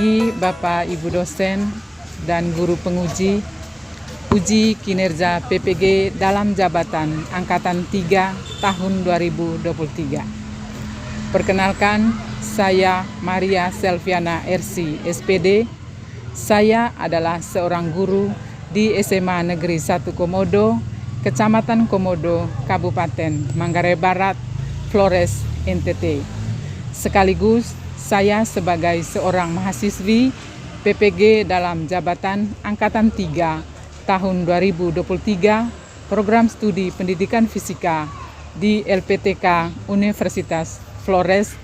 pagi Bapak Ibu dosen dan guru penguji uji kinerja PPG dalam jabatan Angkatan 3 tahun 2023. Perkenalkan, saya Maria Selviana RC SPD. Saya adalah seorang guru di SMA Negeri 1 Komodo, Kecamatan Komodo, Kabupaten Manggarai Barat, Flores, NTT. Sekaligus saya sebagai seorang mahasiswi PPG dalam jabatan Angkatan 3 tahun 2023 program studi pendidikan fisika di LPTK Universitas Flores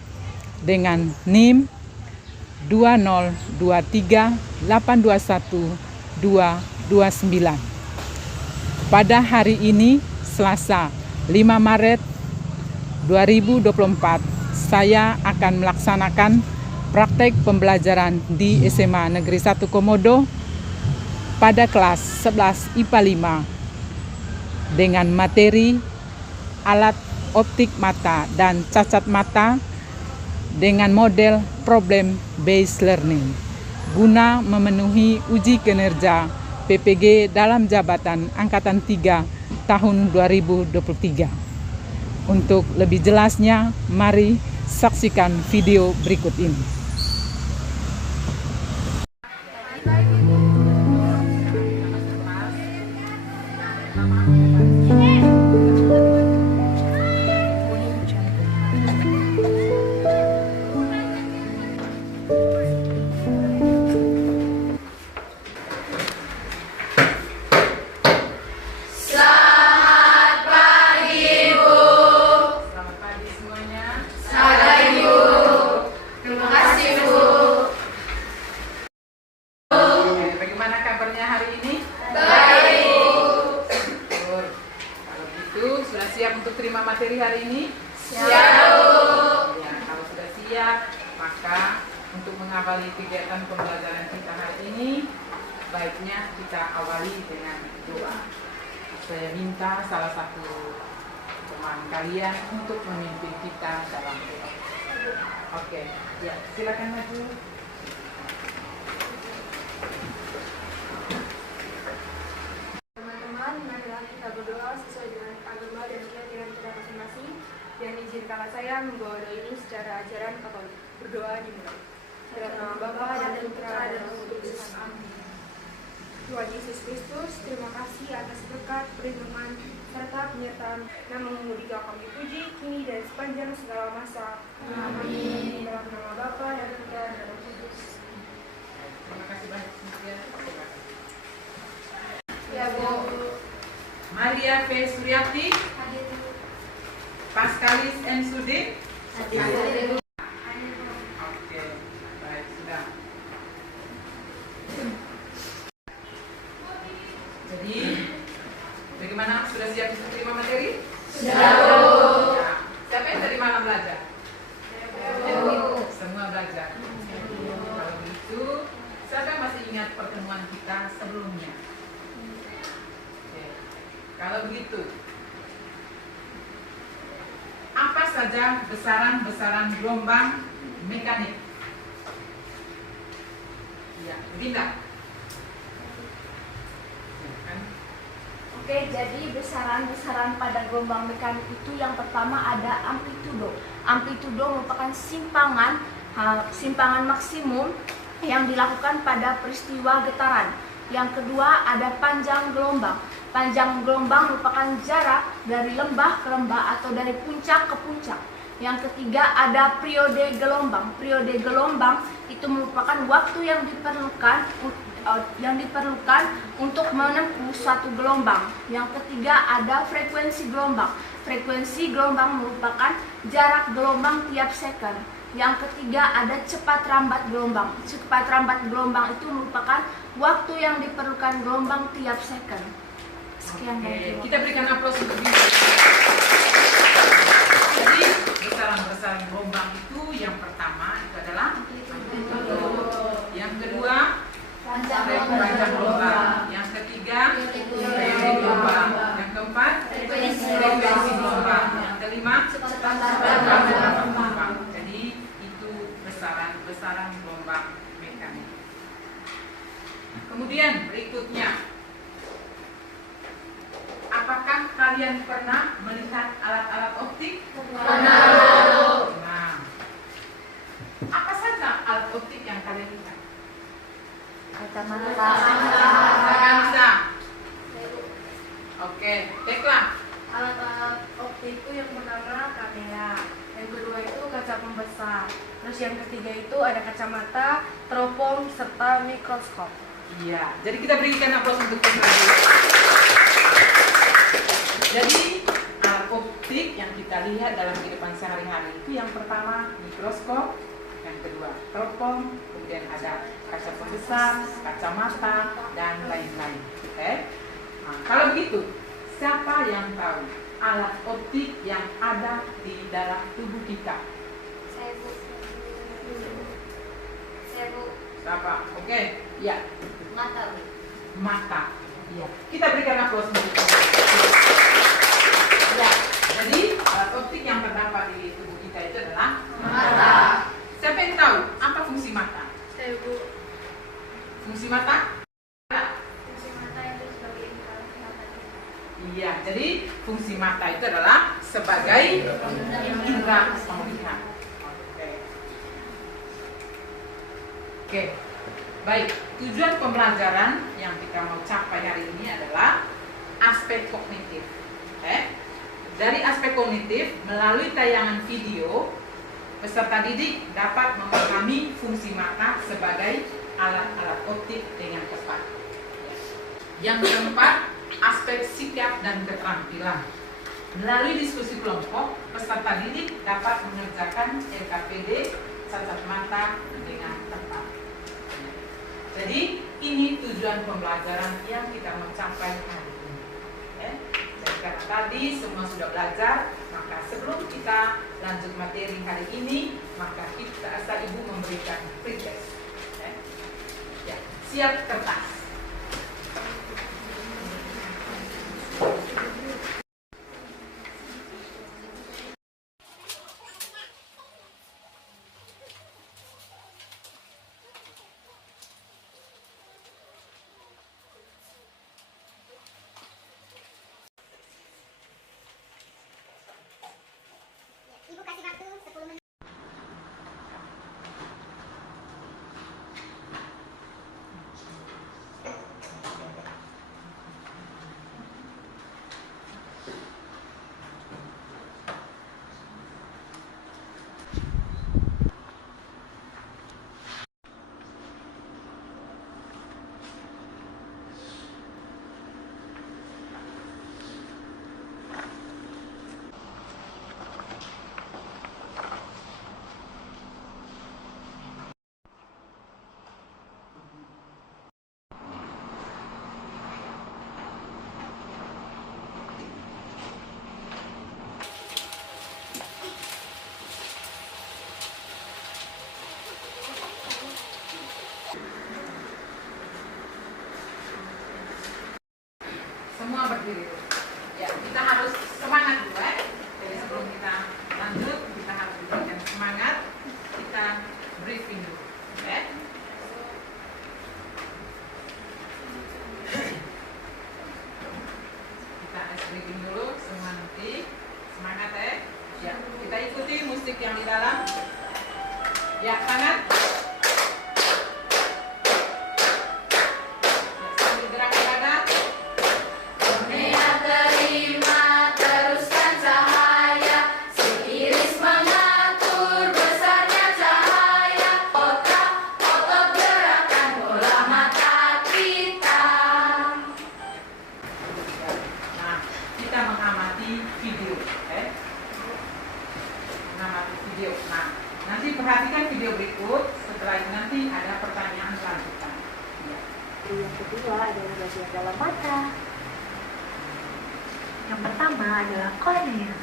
dengan NIM 20238212229. Pada hari ini, Selasa 5 Maret 2024, saya akan melaksanakan praktek pembelajaran di SMA Negeri 1 Komodo pada kelas 11 IPA 5 dengan materi alat optik mata dan cacat mata dengan model problem based learning guna memenuhi uji kinerja PPG dalam jabatan Angkatan 3 tahun 2023. Untuk lebih jelasnya, mari saksikan video berikut ini. Bagaimana kabarnya hari ini? Baik, Bu. Kalau gitu, sudah siap untuk terima materi hari ini? Siap, Bu. Ya, kalau sudah siap, maka untuk mengawali kegiatan pembelajaran kita hari ini, baiknya kita awali dengan doa. Saya minta salah satu teman kalian untuk memimpin kita dalam doa. Oke, ya, silakan maju. Teman-teman, marilah kita berdoa sesuai dengan agama dan keyakinan kita masing-masing. Dan izinkanlah saya membawa doa ini secara ajaran Katolik. Berdoa dimulai. Dalam nama Bapa dan Putra dan Roh Kudus. Amin. Tuhan Yesus Kristus, terima kasih atas berkat, perlindungan, serta penyertaan yang mengemudi kami puji, kini dan sepanjang segala masa. Amin. Dalam nama Bapa dan Putra dan Roh Kudus. Terima kasih banyak, Cynthia. Ya, Bu. Maria V. Suryati, Hadir, Bu. Paskalis N. Sudin. Hadir, Bu. Oke, baik, sudah. Jadi, bagaimana? Sudah siap untuk terima materi? Sudah, Bu. Ya. Siapa yang tadi malam belajar? Bu. Semua belajar. Kalau begitu, siapa yang masih ingat pertemuan kita sebelumnya? Oke. Kalau begitu, apa saja besaran-besaran gelombang mekanik? Ya, Dinda. Oke, jadi besaran-besaran pada gelombang mekanik itu yang pertama ada amplitudo. Amplitudo merupakan simpangan maksimum yang dilakukan pada peristiwa getaran. Yang kedua ada panjang gelombang. Panjang gelombang merupakan jarak dari lembah ke lembah atau dari puncak ke puncak. Yang ketiga ada periode gelombang. Periode gelombang itu merupakan waktu yang diperlukan untuk menempuh suatu gelombang. Yang ketiga ada frekuensi gelombang. Frekuensi gelombang merupakan jarak gelombang tiap second. Yang ketiga ada cepat rambat gelombang. Cepat rambat gelombang itu merupakan waktu yang diperlukan gelombang tiap second. Sekian dari Oke, kita berikan aplaus untuk Dinda. Jadi, besaran-besaran gelombang itu yang pertama itu adalah amplitudo. Yang kedua, panjang gelombang. Yang ketiga, periode gelombang. Yang keempat, frekuensi gelombang. Yang kelima, cepat rambat gelombang. Jadi itu besaran gelombang mekanik. kalian pernah melihat alat-alat optik? Pernah. Nah, apa saja alat optik yang kalian lihat? Kacamata. Bisa. Oke, Tekla. Alat-alat optik itu yang pertama kamera, yang kedua itu kaca pembesar, terus yang ketiga itu ada kacamata, teropong, serta mikroskop. Iya, jadi kita berikan aplaus untuk Tekla dulu. Jadi alat optik yang kita lihat dalam kehidupan sehari-hari itu yang pertama mikroskop, yang kedua teropong, kemudian ada kaca pembesar, kacamata, dan lain-lain. Oke? Nah, kalau begitu, siapa yang tahu alat optik yang ada di dalam tubuh kita? Saya Bu. Saya Bu. Siapa? Oke, ya, Mata Bu. mata. Iya, kita berikan aplaus untuk itu. Ya, jadi alat optik yang terdapat di tubuh kita itu adalah Mata. Siapa yang tahu apa fungsi mata? Saya Bu. Fungsi mata? Fungsi mata itu sebagai indera penglihatan. Iya, jadi fungsi mata itu adalah sebagai indera penglihatan. Oke. Oke, baik. Tujuan pembelajaran yang kita mau capai hari ini adalah aspek kognitif. Oke. Dari aspek kognitif, melalui tayangan video, peserta didik dapat memahami fungsi mata sebagai alat-alat optik dengan tepat. Yang keempat, aspek sikap dan keterampilan. Melalui diskusi kelompok, peserta didik dapat mengerjakan LKPD cacat mata dengan tepat. Jadi, ini tujuan pembelajaran yang kita mau capai hari ini. Oke? Jadi karena tadi semua sudah belajar, maka sebelum kita lanjut materi hari ini, maka kita Ibu memberikan pretest. Oke? Ya, siap kertas. Ibu kasih waktu 10 menit. Semua berdiri. Ya, kita harus semangat dulu ya. Jadi sebelum kita lanjut, kita harus berikan semangat. Kita briefing dulu. Oke? Kita briefing dulu, semua nanti. Semangat ya. Ya, kita ikuti musik yang di dalam. Ya, tangan. Ya, sambil gerakan badan. Neat terima teruskan cahaya, seiris mengatur besarnya cahaya. Otot gerakan bola mata kita. Nah, kita mengamati video, mengamati video. Nah, nanti perhatikan video berikut. Setelah itu nanti ada pertanyaan lanjutan. Ya. Yang kedua adalah bagian dalam mata. Yang pertama adalah kornea.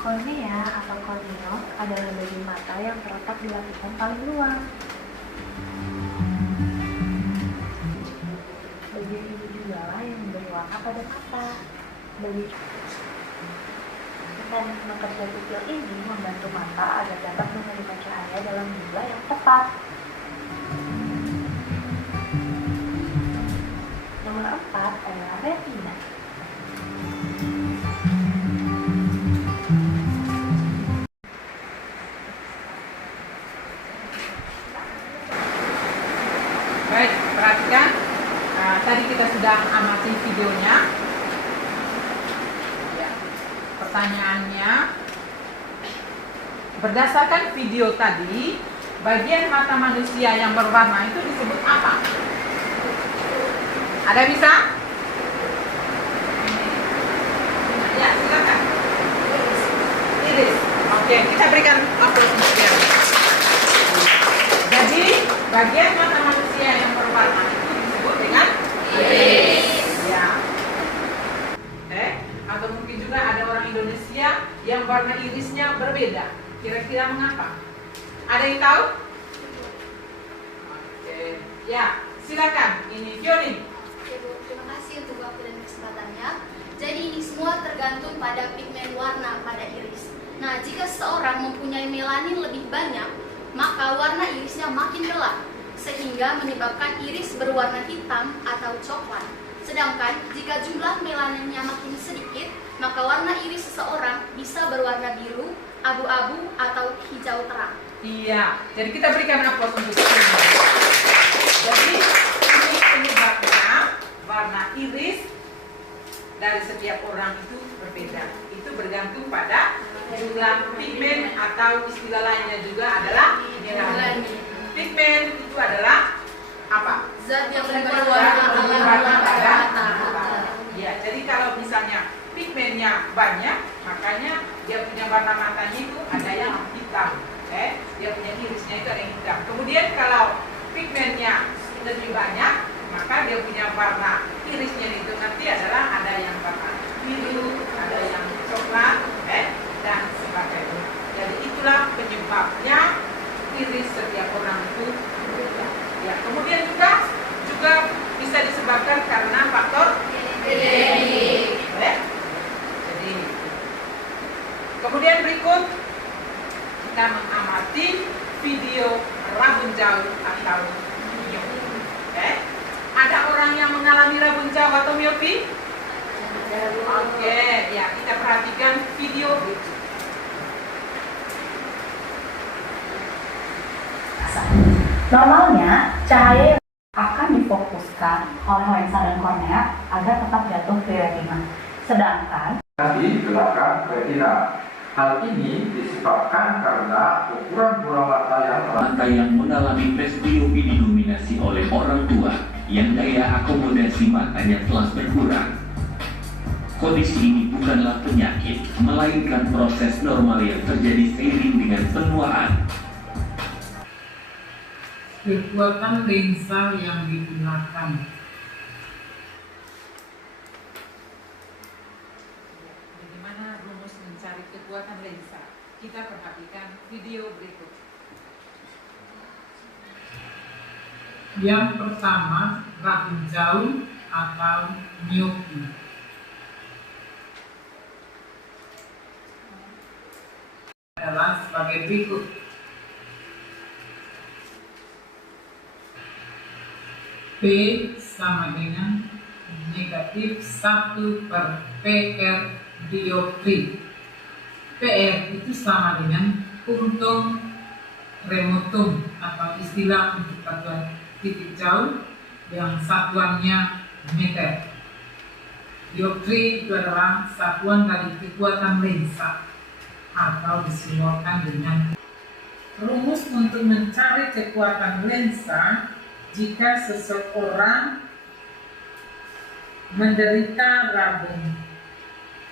Kornea atau korneos adalah bagian mata yang terletak di lapisan paling luar. Bagian ini juga lah yang memberi warna pada mata. Mekanisme kerja pupil ini membantu mata agar dapat menerima cahaya dalam jumlah yang tepat. Namun nomor 4 adalah retina. Baik, perhatikan. Nah, tadi kita sudah amati videonya. Ya. Pertanyaannya, berdasarkan video tadi, bagian mata manusia yang berwarna itu disebut apa? Ada bisa? Ya, silakan. Iris. Oke, kita berikan aplaus untuk dia. Jadi, bagian mata manusia yang berwarna itu disebut dengan iris. Ya. Atau mungkin juga ada orang Indonesia yang warna irisnya berbeda. Kira-kira mengapa? Ada yang tahu? Oke. Ya, silakan. Ini Fioni. Oke Bu, terima kasih untuk waktu dan kesempatannya. Jadi ini semua tergantung pada pigmen warna pada iris. Nah, jika seseorang mempunyai melanin lebih banyak, maka warna irisnya makin gelap, sehingga menyebabkan iris berwarna hitam atau coklat. Sedangkan jika jumlah melaninnya makin sedikit, maka warna iris seseorang bisa berwarna biru, abu-abu, atau hijau terang. Iya, jadi kita berikan aplaus untuk ini. Jadi ini penyebabnya warna iris dari setiap orang itu berbeda. Itu bergantung pada jumlah pigmen atau istilah lainnya juga adalah melanin. Pigmen itu adalah apa? Zat yang memberi warna pada mata. Ya, jadi kalau misalnya pigmennya banyak, makanya dia punya warna matanya itu ada yang hitam. Dia punya irisnya itu ada yang hitam. Kemudian kalau pigmennya lebih banyak, maka dia punya warna irisnya itu nanti adalah ada yang warna biru, ada yang coklat, dan sebagainya. Jadi itulah penyebabnya iris setiap orang itu berbeda. Ya, kemudian juga bisa disebabkan karena faktor genetik. Jadi, kemudian berikut kita mengamati video rabun jauh atau miopi. Ada orang yang mengalami rabun jauh atau miopi? Oke, ya kita perhatikan video berikut. Normalnya, cahaya akan difokuskan oleh lensa dan kornea agar tetap jatuh ke retina. Sedangkan di belakang retina. Hal ini disebabkan karena ukuran bola mata yang mengalami presbiopi didominasi oleh orang tua yang daya akomodasi matanya telah berkurang. Kondisi ini bukanlah penyakit, melainkan proses normal yang terjadi seiring dengan penuaan. Kekuatan lensa yang digunakan. Bagaimana rumus mencari kekuatan lensa? Kita perhatikan video berikut. Yang pertama, rabun jauh atau miopi. Adalah sebagai berikut. P sama dengan negatif 1/PR dioptri. PR itu sama dengan puntum remotum atau istilah untuk satuan titik jauh yang satuannya meter. Dioptri itu adalah satuan dari kekuatan lensa atau disimbolkan dengan rumus untuk mencari kekuatan lensa. Jika seseorang menderita rabun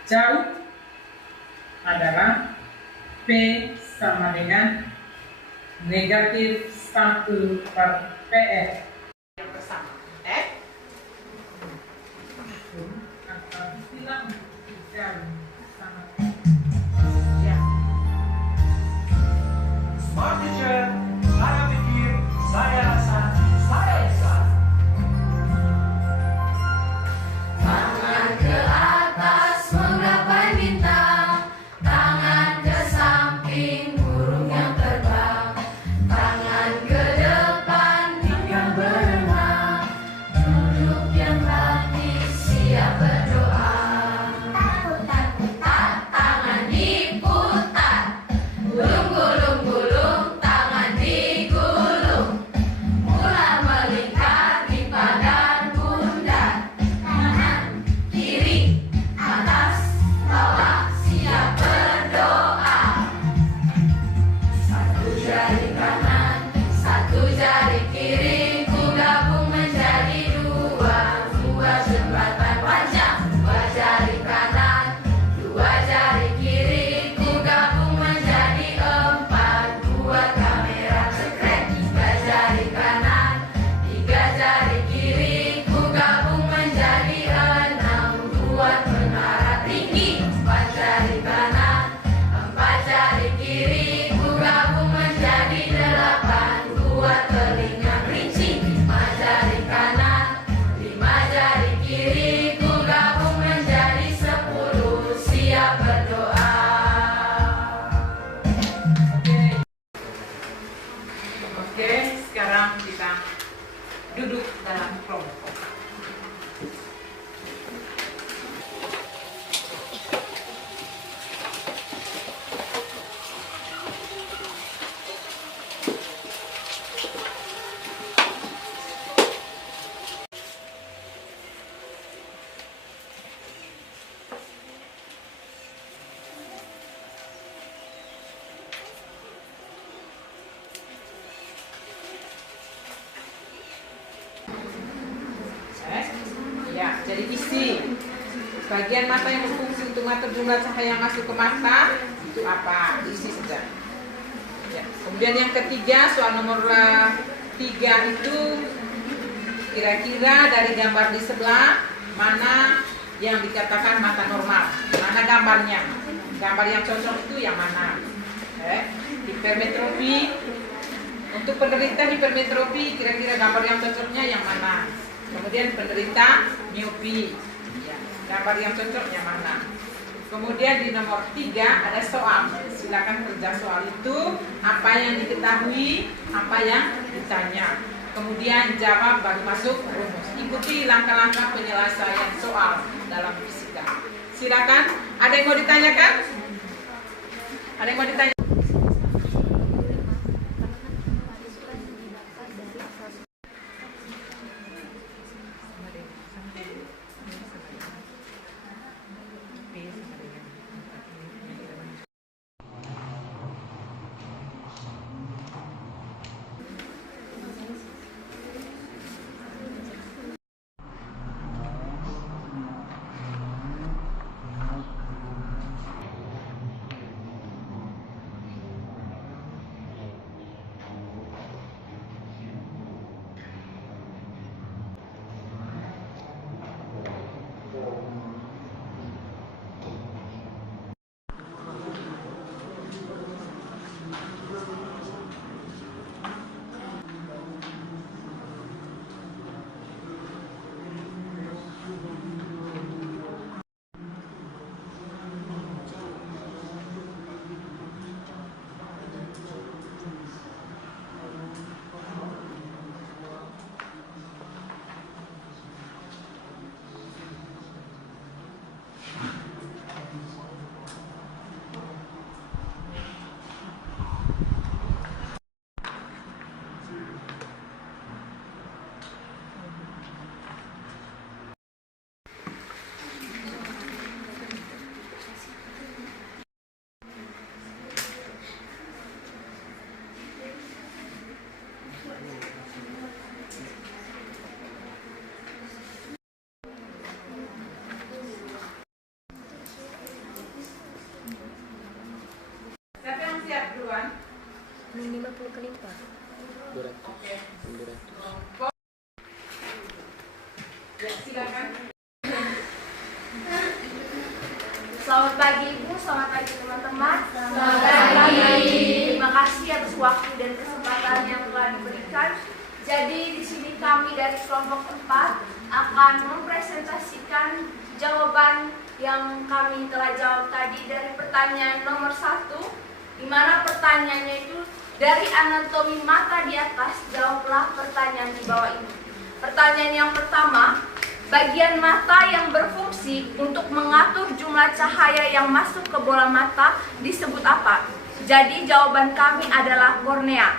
jauh adalah P sama dengan negatif 1/PR. Yang bersama, atau istilah jauh sama. Ya. Smart teacher, saya pikir, saya rasa, saya bisa. Tangan ke atas menggapai bintang, tangan ke samping burung yang terbang, tangan ke depan ikan berenang, duduk yang rapi. jembatan panjang. Dua jari kanan, dua jari kiri, ku gabung menjadi empat. Buat kamera sekret. Tiga jari kanan, tiga jari kiri, ku gabung menjadi enam. Buat menara tinggi. Empat jari kanan, empat jari kiri, ku gabung menjadi delapan. Buat telinga kelinci. Lima jari kanan, lima jari kiri, ku gabung menjadi 10. Siap berdoa. Oke, sekarang kita duduk dalam kelompok. Ya, jadi isi bagian mata yang berfungsi untuk mengatur jumlah cahaya yang masuk ke mata itu apa? Isi saja. Ya. Kemudian yang ketiga, soal nomor 3 itu kira-kira dari gambar di sebelah mana yang dikatakan mata normal, mana gambarnya? Gambar yang cocok itu yang mana? Hipermetropi. Untuk penderita hipermetropi, kira-kira gambar yang cocoknya yang mana? Kemudian penderita miopi, ya, gambar yang cocok yang mana? Kemudian di nomor 3 ada soal. Silakan kerja soal itu, apa yang diketahui, apa yang ditanya. Kemudian jawab baru masuk rumus. Ikuti langkah-langkah penyelesaian soal dalam fisika. Silakan. Ada yang mau ditanyakan? Ada yang mau ditanya? Siapa yang siap duluan? Minimal 50 kali lipat. Oke. Ya, silakan. Selamat pagi Ibu, selamat pagi teman-teman. Selamat pagi. Terima kasih atas waktu dan kesempatan yang telah diberikan. Jadi di sini kami dari kelompok 4 akan mempresentasikan jawaban yang kami telah jawab tadi dari pertanyaan nomor 1, di mana pertanyaannya itu dari anatomi mata di atas, jawablah pertanyaan di bawah ini. Pertanyaan yang pertama, bagian mata yang berfungsi untuk mengatur jumlah cahaya yang masuk ke bola mata disebut apa? Jadi jawaban kami adalah kornea.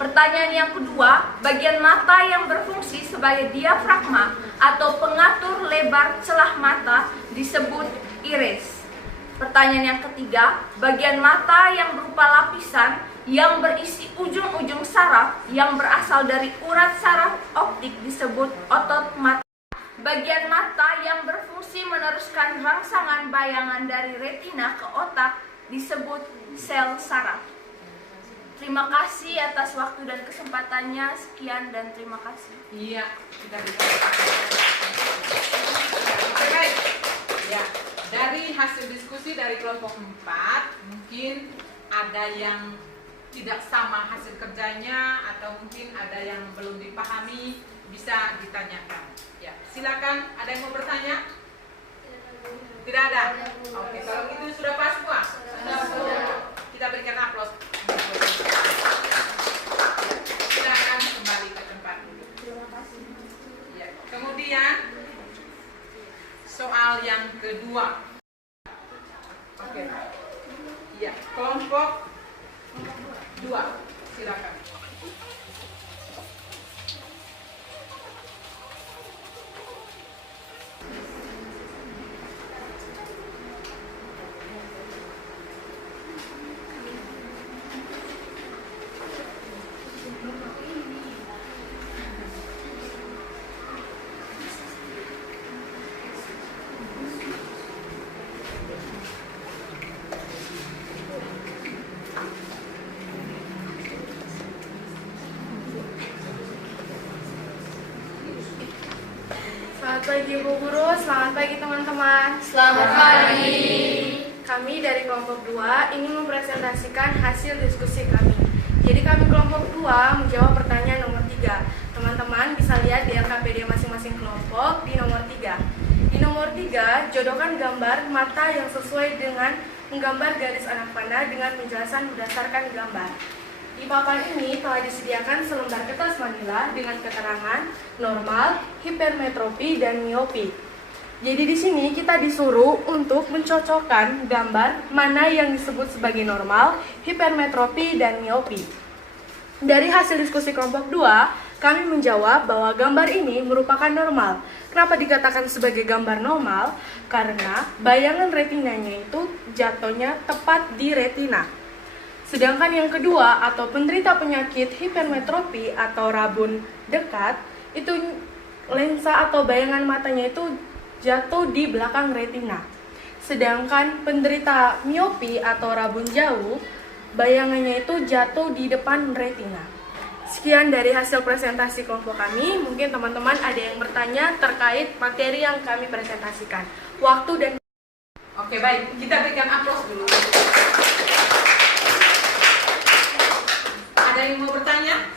Pertanyaan yang kedua, bagian mata yang berfungsi sebagai diafragma atau pengatur lebar celah mata disebut iris. Pertanyaan yang ketiga, bagian mata yang berupa lapisan yang berisi ujung-ujung saraf yang berasal dari urat saraf optik disebut otot mata. Bagian mata yang berfungsi meneruskan rangsangan bayangan dari retina ke otak disebut sel saraf. Terima kasih atas waktu dan kesempatannya. Sekian dan terima kasih. Iya, kita bisa. Oke, baik. Ya, dari hasil diskusi dari kelompok 4, mungkin ada yang tidak sama hasil kerjanya atau mungkin ada yang belum dipahami, bisa ditanyakan. Ya, silakan. Ada yang mau bertanya? Tidak ada. Oke, kalau gitu sudah pas semua. Kita berikan aplaus. Silakan kembali ke tempat dulu. Ya, kemudian soal yang kedua. Oke. Ya, kelompok 2. Silakan. Selamat pagi Bu Guru, selamat pagi teman-teman. Selamat pagi. Kami dari kelompok 2 ingin mempresentasikan hasil diskusi kami. Jadi kami kelompok 2 menjawab pertanyaan nomor 3. Teman-teman bisa lihat di LKPD masing-masing kelompok di nomor 3. Di nomor 3, jodohkan gambar mata yang sesuai dengan menggambar garis anak panah dengan penjelasan berdasarkan gambar. Di papan ini telah disediakan selembar kertas manila dengan keterangan normal, hipermetropi, dan miopi. Jadi di sini kita disuruh untuk mencocokkan gambar mana yang disebut sebagai normal, hipermetropi, dan miopi. Dari hasil diskusi kelompok 2, kami menjawab bahwa gambar ini merupakan normal. Kenapa dikatakan sebagai gambar normal? Karena bayangan retinanya itu jatuhnya tepat di retina. Sedangkan yang kedua atau penderita penyakit hipermetropi atau rabun dekat, itu lensa atau bayangan matanya itu jatuh di belakang retina. Sedangkan penderita miopi atau rabun jauh, bayangannya itu jatuh di depan retina. Sekian dari hasil presentasi kelompok kami. Mungkin teman-teman ada yang bertanya terkait materi yang kami presentasikan. Waktu dan Oke, baik. Kita berikan aplaus dulu. Ada yang mau bertanya?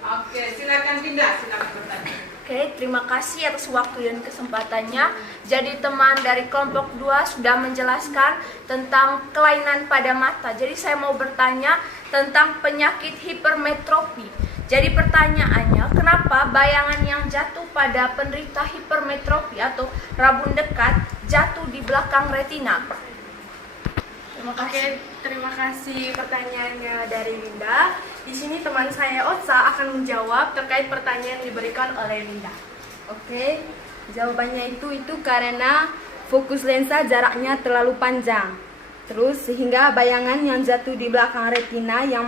Oke, silakan Dinda, silakan bertanya. Oke, terima kasih atas waktu dan kesempatannya. Jadi teman dari kelompok 2 sudah menjelaskan tentang kelainan pada mata. Jadi saya mau bertanya tentang penyakit hipermetropi. Jadi pertanyaannya, kenapa bayangan yang jatuh pada penderita hipermetropi atau rabun dekat jatuh di belakang retina? Terima kasih. Oke, terima kasih pertanyaannya dari Linda. Di sini teman saya Otsa akan menjawab terkait pertanyaan yang diberikan oleh Linda. Oke, jawabannya itu karena fokus lensa jaraknya terlalu panjang. Terus sehingga bayangan yang jatuh di belakang retina yang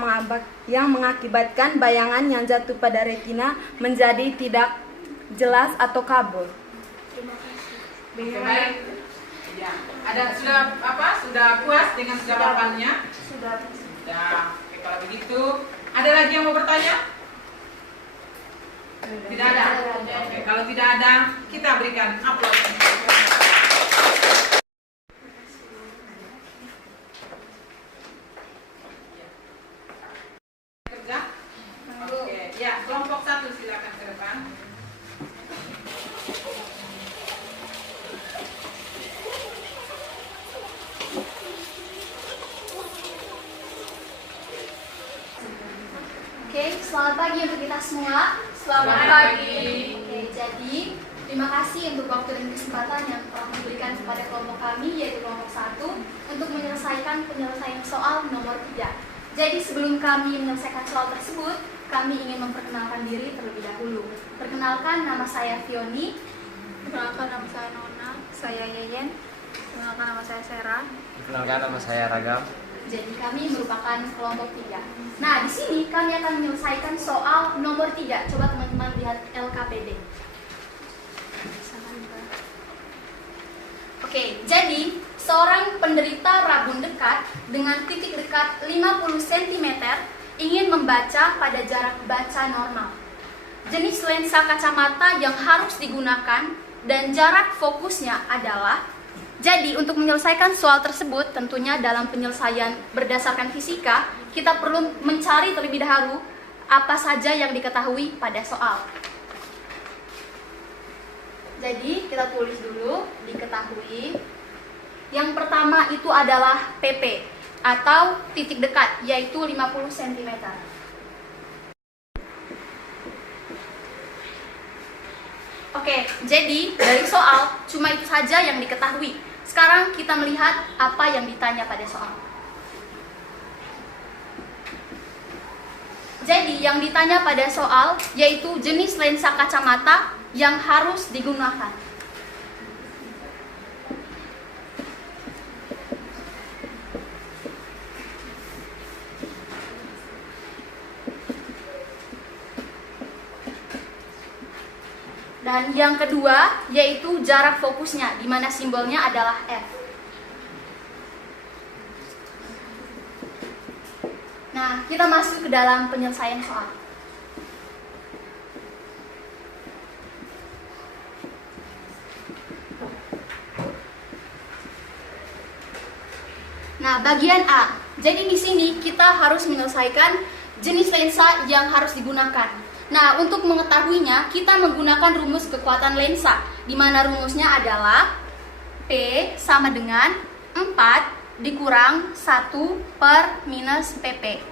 mengakibatkan bayangan yang jatuh pada retina menjadi tidak jelas atau kabur. Oke, baik. Ya, sudah puas dengan jawabannya? Sudah. Oke, kalau begitu, ada lagi yang mau bertanya? Tidak ada. Oke, kalau tidak ada, kita berikan aplaus. Kerja? Oke, ya, kelompok 1 silakan ke depan. Oke, selamat pagi untuk kita semua. Selamat pagi. Oke, jadi terima kasih untuk waktu dan kesempatan yang telah diberikan kepada kelompok kami, yaitu kelompok 1, untuk menyelesaikan penyelesaian soal nomor 3. Jadi sebelum kami menyelesaikan soal tersebut, kami ingin memperkenalkan diri terlebih dahulu. Perkenalkan, nama saya Fioni. Perkenalkan, nama saya Nona. Saya Yeyen. Perkenalkan, nama saya Sera. Perkenalkan, nama saya Ragam. Jadi kami merupakan kelompok 3. Nah, di sini kami akan menyelesaikan soal nomor 3. Coba teman-teman lihat LKPD. Oke, jadi seorang penderita rabun dekat dengan titik dekat 50 cm ingin membaca pada jarak baca normal. Jenis lensa kacamata yang harus digunakan dan jarak fokusnya adalah. Jadi untuk menyelesaikan soal tersebut, tentunya dalam penyelesaian berdasarkan fisika, kita perlu mencari terlebih dahulu apa saja yang diketahui pada soal. Jadi kita tulis dulu, diketahui. Yang pertama itu adalah PP atau titik dekat, yaitu 50 cm. Oke, jadi dari soal cuma itu saja yang diketahui. Sekarang kita melihat apa yang ditanya pada soal. Jadi yang ditanya pada soal yaitu jenis lensa kacamata yang harus digunakan. Dan yang kedua yaitu jarak fokusnya, di mana simbolnya adalah F. Nah, kita masuk ke dalam penyelesaian soal. Nah, bagian A. Jadi di sini kita harus menyelesaikan jenis lensa yang harus digunakan. Nah, untuk mengetahuinya, kita menggunakan rumus kekuatan lensa, di mana rumusnya adalah P sama dengan 4 dikurang 1 per minus PP.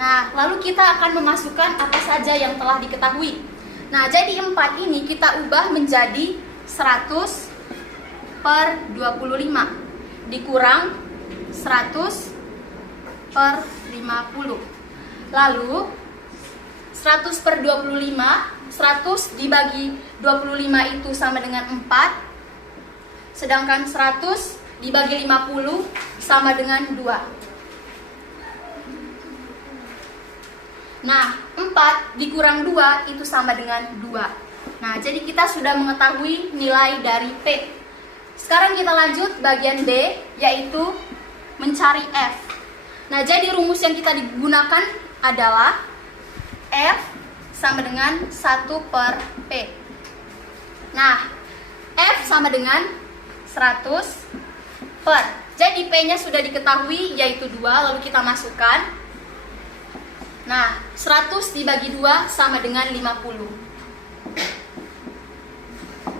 Nah, lalu kita akan memasukkan apa saja yang telah diketahui. Nah, jadi 4 ini kita ubah menjadi 100 per 25 dikurang 100 per 50. Lalu 100 per 25, 100 dibagi 25 itu sama dengan 4. Sedangkan 100 dibagi 50 sama dengan 2. Nah, 4 dikurang 2 itu sama dengan 2. Nah, jadi kita sudah mengetahui nilai dari P. Sekarang kita lanjut bagian B, yaitu mencari F. Nah, jadi rumus yang kita digunakan adalah F sama dengan 1 per P. Nah, F sama dengan 100 per. Jadi P-nya sudah diketahui yaitu 2, lalu kita masukkan. Nah, 100 dibagi 2 sama dengan 50.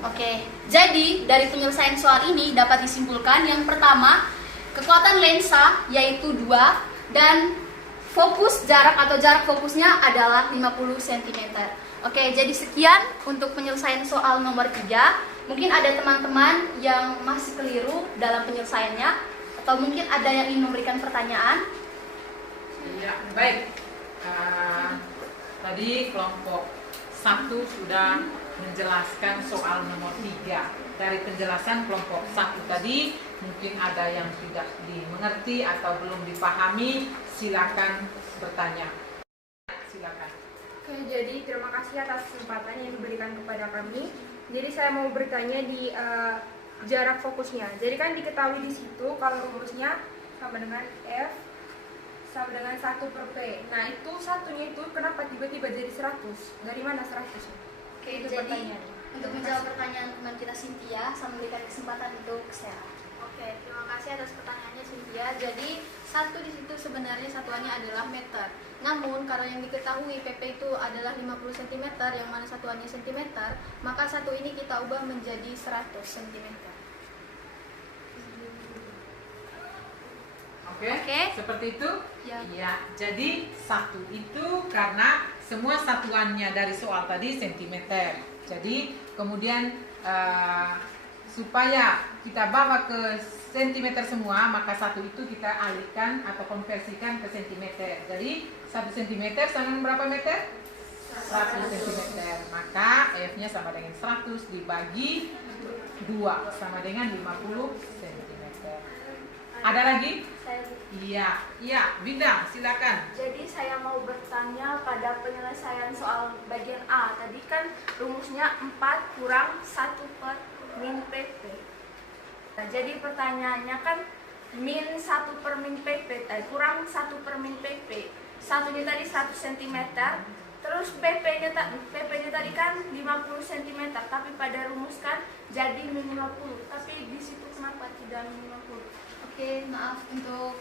Oke, jadi dari penyelesaian soal ini dapat disimpulkan yang pertama, kekuatan lensa yaitu 2 dan fokus jarak atau jarak fokusnya adalah 50 cm. Oke, jadi sekian untuk penyelesaian soal nomor 3. Mungkin ada teman-teman yang masih keliru dalam penyelesaiannya atau mungkin ada yang ingin memberikan pertanyaan. Ya, baik. Tadi kelompok 1 sudah menjelaskan soal nomor 3. Dari penjelasan kelompok 1 tadi, mungkin ada yang tidak dimengerti atau belum dipahami, silakan bertanya. Silakan. Oke, jadi terima kasih atas kesempatan yang diberikan kepada kami. Jadi saya mau bertanya di jarak fokusnya. Jadi kan diketahui di situ kalau rumusnya sama dengan F sama dengan 1 per P. Nah, itu satunya itu kenapa tiba-tiba jadi 100? Dari mana 100? Oke, itu jadi untuk menjawab pertanyaan teman kita Cynthia, saya memberikan kesempatan untuk saya. Oke, terima kasih atas pertanyaannya Cynthia. Jadi satu di situ sebenarnya satuannya adalah meter. Namun karena yang diketahui PP itu adalah 50 cm, yang mana satuannya cm, maka satu ini kita ubah menjadi 100 cm. Oke, seperti itu? Ya. Ya, jadi 1 itu karena semua satuannya dari soal tadi centimeter. Jadi kemudian supaya kita bawa ke sentimeter semua, maka 1 itu kita alihkan atau konversikan ke sentimeter. Jadi 1 sentimeter sama dengan berapa meter? 100 sentimeter. Maka F-nya sama dengan 100 dibagi 2 sama dengan 50 sentimeter. Ada lagi? Iya, Bidang, silakan. Jadi saya mau bertanya pada penyelesaian soal bagian A. Tadi kan rumusnya 4 kurang 1 per min PP. jadi pertanyaannya kan min 1 per min PP, kurang 1 per min PP. Satunya tadi 1 cm, terus PP-nya tadi kan 50 cm, tapi pada rumus kan jadi min 50. Tapi di situ kenapa tidak min 50? Oke, maaf untuk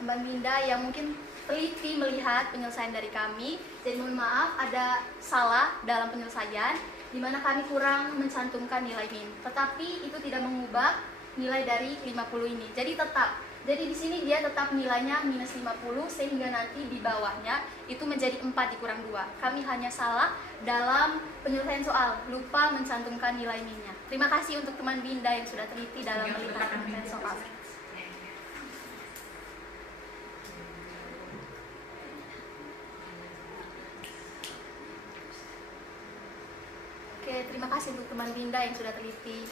teman Minda yang mungkin teliti melihat penyelesaian dari kami. Jadi mohon maaf ada salah dalam penyelesaian di mana kami kurang mencantumkan nilai min. Tetapi itu tidak mengubah nilai dari 50 ini. Jadi tetap. Jadi di sini dia tetap nilainya minus 50 sehingga nanti di bawahnya itu menjadi 4 dikurang 2. Kami hanya salah dalam penyelesaian soal, lupa mencantumkan nilai minnya. Terima kasih untuk teman Binda yang sudah teliti dalam melihat penyelesaian soal. Oke, terima kasih untuk teman Binda yang sudah teliti.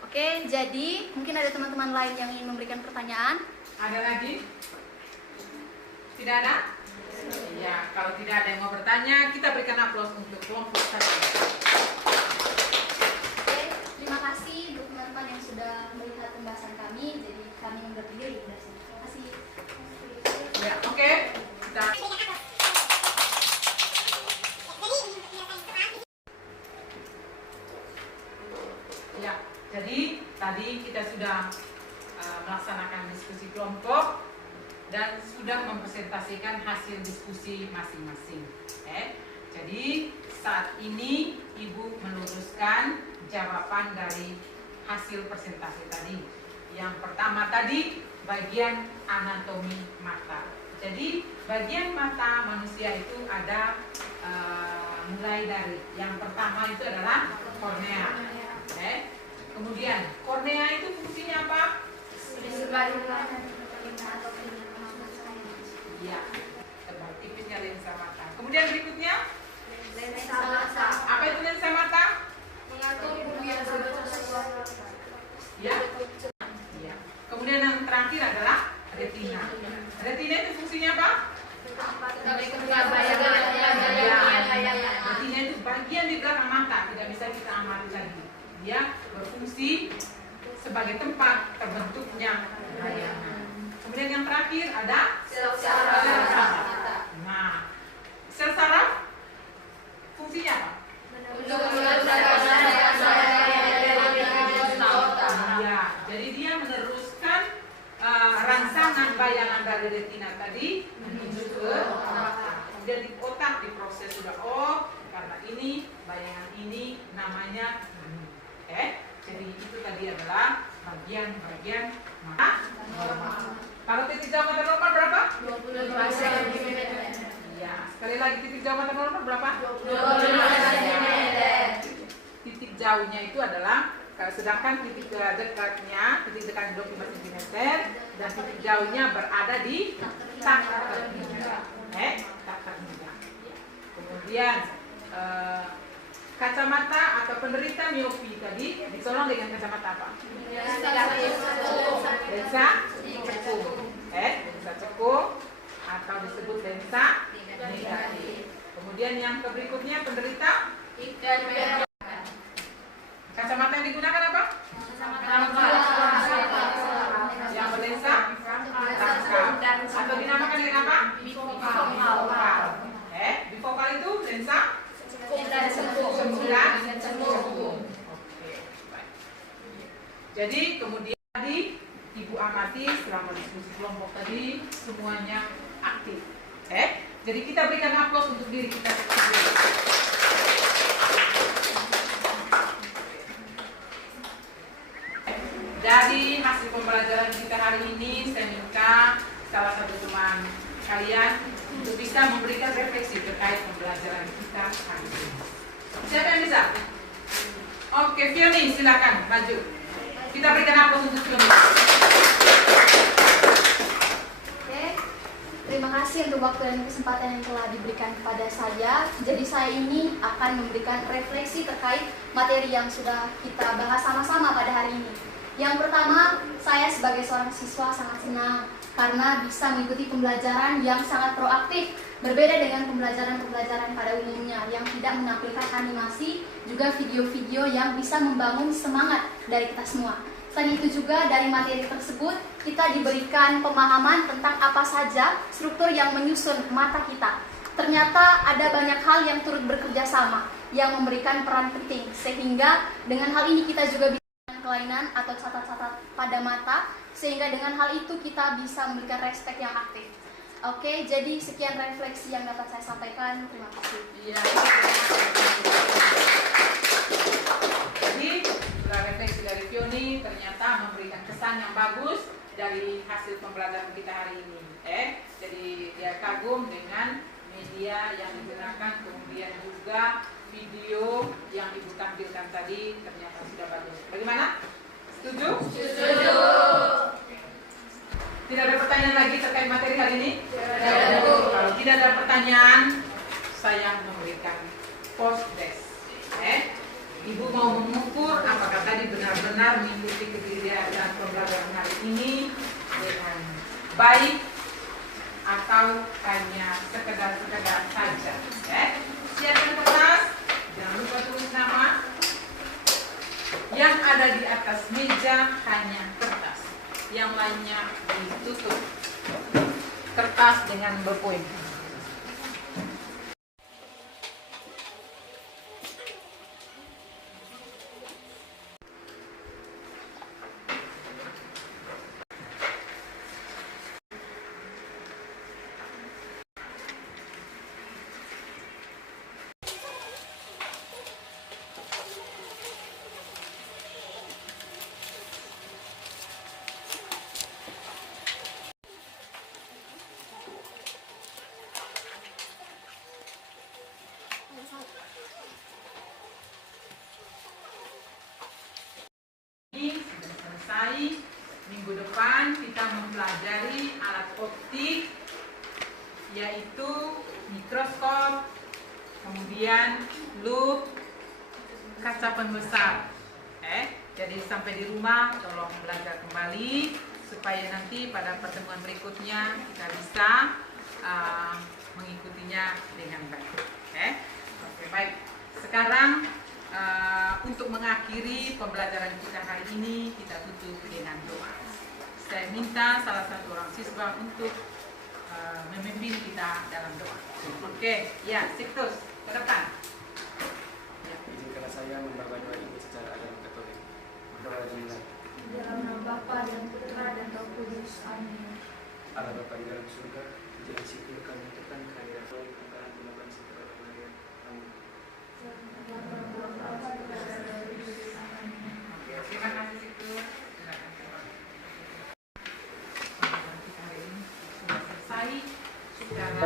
Oke, jadi mungkin ada teman-teman lain yang ingin memberikan pertanyaan. Ada lagi? Tidak ada? Ya, kalau tidak ada yang mau bertanya, kita berikan aplaus untuk kelompok 1. Oke, terima kasih untuk teman-teman yang sudah melihat pembahasan kami. Jadi kami undur diri dari sini. Terima kasih. Ya, oke. Kita Ya, jadi tadi kita sudah melaksanakan diskusi kelompok dan sudah mempresentasikan hasil diskusi masing-masing. Jadi saat ini Ibu meluruskan jawaban dari hasil presentasi tadi. Yang pertama tadi bagian anatomi mata. Jadi bagian mata manusia itu ada mulai dari yang pertama itu adalah kornea. Kemudian kornea itu fungsinya apa? Iya, tebal tipisnya lensa mata. Kemudian berikutnya Lensa mata. apa itu lensa mata? Mengatur bumi yang Ya. Iya. Kemudian yang terakhir adalah retina. Retina itu fungsinya apa? Retina itu bagian di belakang mata, tidak bisa kita amati lagi. Dia berfungsi sebagai tempat terbentuknya bayangan. Kemudian yang terakhir ada sel saraf. Nah, sel saraf fungsinya apa? Ya, jadi dia meneruskan rangsangan bayangan dari retina tadi menuju ke otak. Kemudian di otak diproses sudah, karena ini bayangan ini namanya jadi itu tadi adalah bagian-bagian mata normal. Kalau titik jauh mata normal berapa? 25 cm. Iya, sekali lagi titik jauh mata normal berapa? 25 cm. Titik jauhnya itu adalah, sedangkan titik dekatnya, titik dekat 25 cm dan titik jauhnya berada di tak terhingga. Tak terhingga. Kemudian kacamata atau penderita miopi tadi ditolong dengan kacamata apa? Lensa cekung. Lensa cekung atau disebut lensa negatif. Kemudian yang berikutnya penderita kacamata yang digunakan apa? Yang berlensa tangkap atau dinamakan dengan apa? Bifokal. Bifokal itu lensa cekung. Jadi kemudian tadi Ibu amati selama diskusi kelompok tadi semuanya aktif. Jadi kita berikan aplaus untuk diri kita sendiri. Dari hasil pembelajaran kita hari ini, saya minta salah satu teman kalian untuk bisa memberikan refleksi terkait pembelajaran kita hari ini. Siapa yang bisa? Oke, Fioni, silakan maju. Kita berikan aplaus untuk Fioni. Oke, terima kasih untuk waktu dan kesempatan yang telah diberikan kepada saya. Jadi saya ini akan memberikan refleksi terkait materi yang sudah kita bahas sama-sama pada hari ini. Yang pertama, saya sebagai seorang siswa sangat senang karena bisa mengikuti pembelajaran yang sangat proaktif, berbeda dengan pembelajaran-pembelajaran pada umumnya yang tidak menampilkan animasi, juga video-video yang bisa membangun semangat dari kita semua. Selain itu juga dari materi tersebut kita diberikan pemahaman tentang apa saja struktur yang menyusun mata kita. Ternyata ada banyak hal yang turut bekerja sama yang memberikan peran penting, sehingga dengan hal ini kita juga bisa melakukan kelainan atau catat-catat pada mata, sehingga dengan hal itu kita bisa memberikan respek yang aktif. Oke, jadi sekian refleksi yang dapat saya sampaikan. Terima kasih. Iya. Jadi refleksi dari Fioni ternyata memberikan kesan yang bagus dari hasil pembelajaran kita hari ini. Jadi dia kagum dengan media yang digunakan, kemudian juga video yang ibu tampilkan tadi ternyata sudah bagus. Bagaimana? Setuju? Setuju. Tidak ada pertanyaan lagi terkait materi hari ini? Tidak. Kalau tidak ada pertanyaan, saya memberikan post test. Ibu mau mengukur apakah tadi benar-benar mengikuti kegiatan pembelajaran hari ini dengan baik atau hanya sekedar saja. Siapkan kertas, jangan lupa tulis nama. Yang ada di atas meja hanya kertas, yang lainnya ditutup kertas dengan ballpoint. Ini sudah selesai. Minggu depan kita mempelajari alat optik, yaitu mikroskop, kemudian lup, kaca pembesar. Jadi sampai di rumah tolong belajar kembali supaya nanti pada pertemuan berikutnya kita bisa mengikutinya dengan baik. Oke, baik. Sekarang untuk mengakhiri pembelajaran kita hari ini, kita tutup dengan doa. Saya minta salah satu orang siswa untuk memimpin kita dalam doa. Oke, ya, Siktus, ke depan. Izinkanlah saya membawa doa ini secara agama Katolik. Berdoa dimulai. Di dalam nama Bapa dan Putra dan Roh Kudus. Amin. Allah Bapa di dalam surga, jadi sipil kami tekan kehadiran Roh angkatan gunakan segala Maria. Amin. Terima kasih Siktus. Silakan keluar. Pembelajaran kita hari ini sudah selesai. Secara